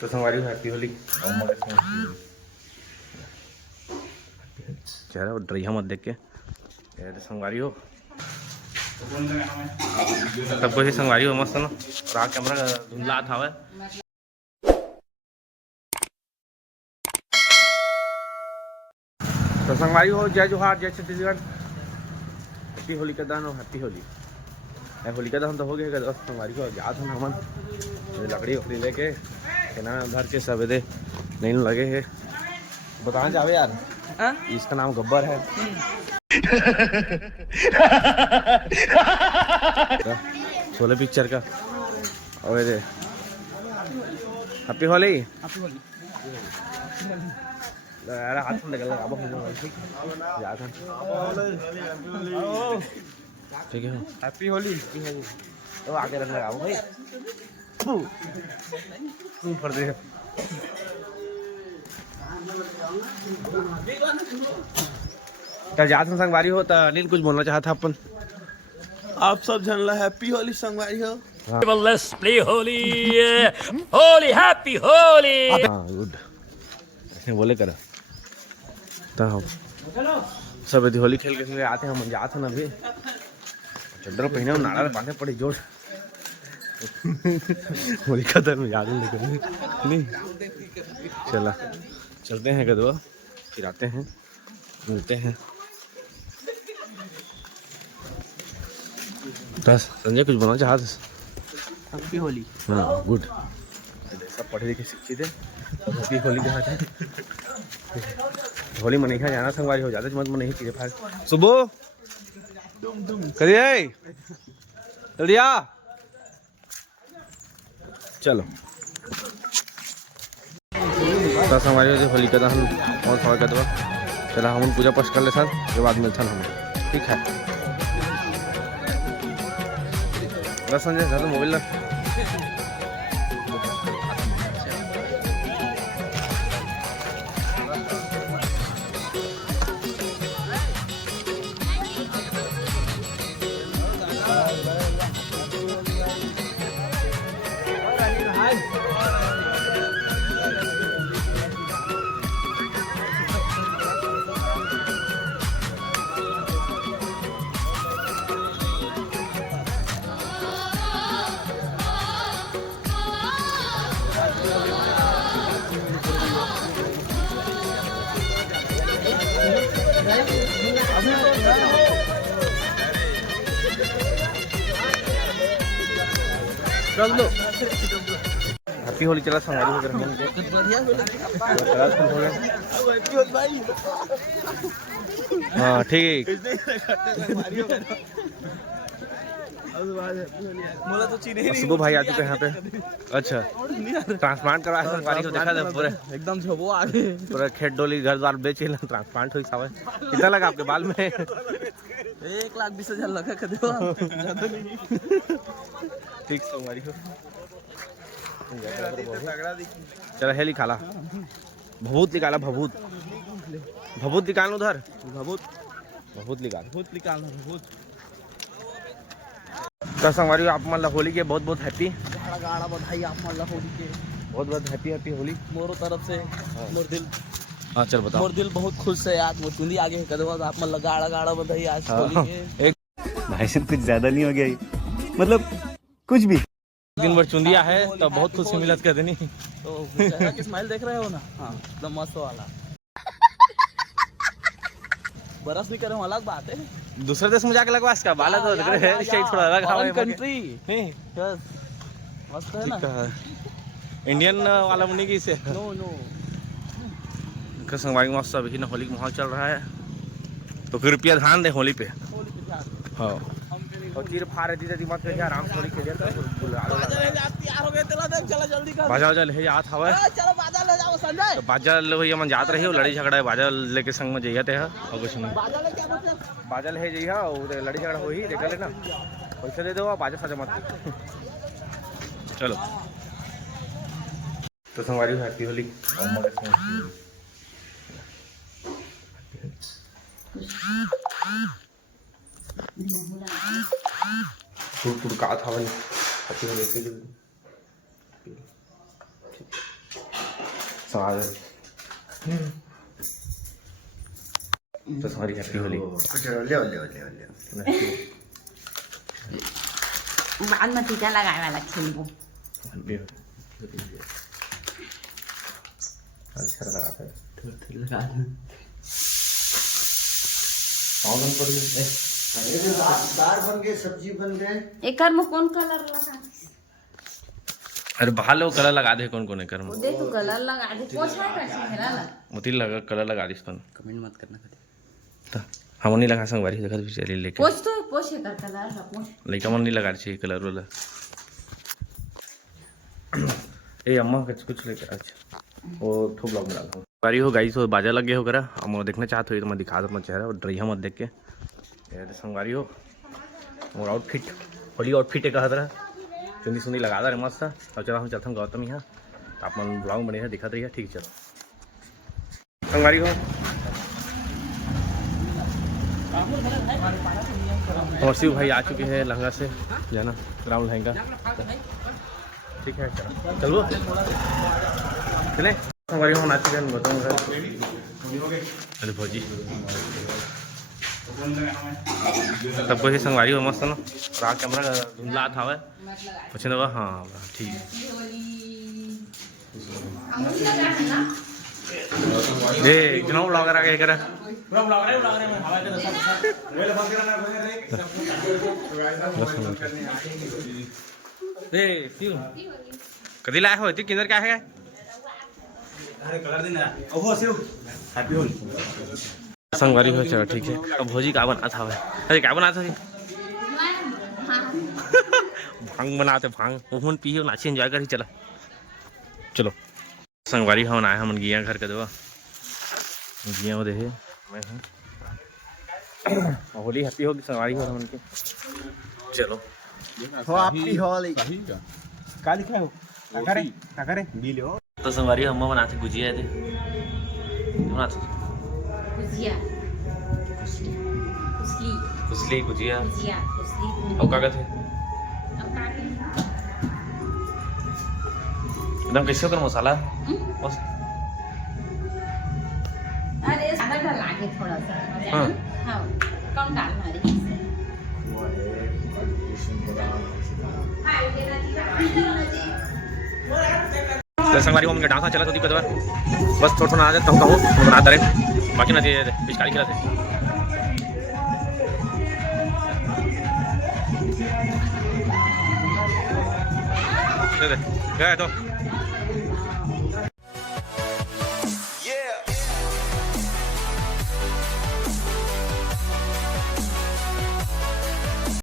तो संगवारी हैप्पी होली। चलो डरिया मत देख के, संगवारी हो तब कोई संगवारी हो मस्त ना। और कैमरा धुंधला था वह। तो संगवारी हो, जय जोहार, जय छत्तीसगढ़। हैप्पी होली का दान हो, हैप्पी होली। होली का दान तो हो गया, संगवारी को याद हो हमन लकड़ी उकड़ी लेके ना भर के सब दे नहीं लगे है। बताना चाहे यार इसका नाम गब्बर है। शोले पिक्चर का। और ये हैप्पी होली। यार हाथ में लगा अब ठीक ठीक है। हैप्पी होली तो आगे रख लगा भाई पर दे। जात में संगवारी हो तो अनिल कुछ बोलना चाहता अपन। आप सब जानला हैप्पी होली संगवारी हो। Let's play holy, holy, happy holy. हाँ गुड ऐसे बोले करा तो हम सब यदि होली खेल के आते हैं। हम जाते हैं ना अभी चड्डर पहने हम नाड़ा बांधे पड़े जोर होली का दिन याद नहीं। चला चलते हैं कदवा फिर आते हैं मिलते हैं। बस संजय कुछ बोलना चाहते। हैप्पी होली। हाँ गुड सब पढ़े लिखे शिक्षित है। हैप्पी होली के हाथ है। होली मनाई खा जाना संगवारी हो जाते मत नहीं चीजें फाड़ सुबह करिए जल्दी आ। चलो तो संगवारी होली का हम और थोड़ा कर दो। चलो हम पूजा पाठ कर ले सर के बाद मिलता हम ठीक है। बस संजय तो मोबाइल ना हैप्पी होली। चला संगवारी हो गया। हाँ ठीक सुबह भाई आ चुके हैं यहाँ पे। अच्छा ट्रांसप्लांट करवा संगवारी को देखा था पूरे एकदम झोबो आ गए पूरा खेत डोली घर द्वार बेच ट्रांसप्लांट हुई सावे। कितना लगा आपके बाल में? 1,20,000 लगा कर दो ज्यादा नहीं। ठीक संगवारी हो चला हेली खाला भभूत निकाला भभूत भभूत निकाल उधर भभूत भभूत निकाल भभूत। तो संगवारी आप मतलब होली के बहुत बहुत हैप्पी गाड़ा बधाई आप मतलब होली के बहुत बहुत हैप्पी हैप्पी होली मोरो तरफ से। मोर दिल हाँ चल बताओ। मोर दिल बहुत खुश है आज मुचुंदी आगे कदम आप मतलब गाड़ा बधाई आज होली के। एक भाई से कुछ ज्यादा नहीं हो गया मतलब कुछ भी दिन भर चुंदिया है तो बहुत खुशी मिलत कर देनी। तो चेहरा की स्माइल देख रहे हो ना। हाँ एकदम मस्त वाला बरस भी करे अलग बात है। दूसरे देश में जाके लगवा इसका बाला तो थोड़ा अलग हवा कंट्री मस्त है ना। इंडियन वाला मुनि की से नो संगवारी मस्त अभी ना होली का माहौल चल रहा है तो कृपया ध्यान दे होली पे। हाँ और चीर फाड़ दी थी मत कर आराम से होली खेलिए। बाजा वाजा ले जात हवा तो बाजा ले भैया मन जात रही हो लड़ी झगड़ा बाजा लेके संग में जइया ते और कुछ नहीं। बाजा ले जइया और लड़ी झगड़ा हो ही देख लेना पैसे दे दो बाजा साजा मत। चलो तो संगवारी हैप्पी होली। का था भाई हैप्पी होली के लिए सवाल तो तुम्हारी हैप्पी होली बाद में टीका लगाए वाला खेलबो अच्छा लगा है लगा पावन पर दाल बन गए, सब्जी बन गए। एकर में कौन कलर लगा अरे बाहर लोग कलर लगा दे कौन कौन है कर में दे तू कलर लगा दे पोछा कर छेला ना मोती लगा कलर लगा दिस कौन कमेंट मत करना कभी तो हम नहीं लगा संगवारी जगह भी चली लेके पोछ तो पोछे कर कलर ना पोछ लइका मन नहीं लगा चाहिए कलर वाला ए अम्मा कुछ लेके अच्छा वो ठोक ब्लॉग में डालता हूँ बारी हो गाइस हो बाजा लग गया हो करा हम देखना चाहते हो तो मैं दिखा दूँ अपना चेहरा और डरिया मत देख के ये संगवारी हो और आउटफिट होली आउटफिट एक हतरा चुनी सुनी लगा दे मस्त और चला हम चलता हूँ गौतम यहाँ तो आप मन ब्लॉग बने दिखा रही है ठीक चलो संगवारी हो और शिव भाई आ चुके हैं लहंगा से जाना राउंड लहंगा ठीक है चलो चले हमारे हम आ चुके हैं गौतम घर अरे भौजी तब कोई संगवारी हो मस्त ना रात कैमरा धुंधला था वह पसंद हुआ हाँ ठीक है ए कितना ब्लॉगर आ गया करा कभी लाया हो किधर क्या है संगवारी हो चलो ठीक है अब भोजी क्या बना था अरे क्या बना था भांग बनाते भांग ओहन पिए नाची एंजॉय कर ही चला चलो संगवारी हम आए हम गिया घर का दवा गिया देखे मैं हूँ होली हैप्पी होगी संगवारी हो हम उनके चलो हैप्पी होली का लिखा हो क्या करे बिल हो तो संगवारी हम बनाते गुजिया थे बनाते गुजिया कुसली कुसली गुजिया गुजिया कुसली और क्या थे अब का एकदम कैसे कर मसाला बस अरे ज्यादा डाला के थोड़ा सा हाँ। हाँ कम डालना है तो संगवारी हम डांसा चला तो दिक्कत है बस थोड़ा थोड़ा आ जाता हूँ कहो बना दे बाकी ना दे पिचकारी खिला थे गया तो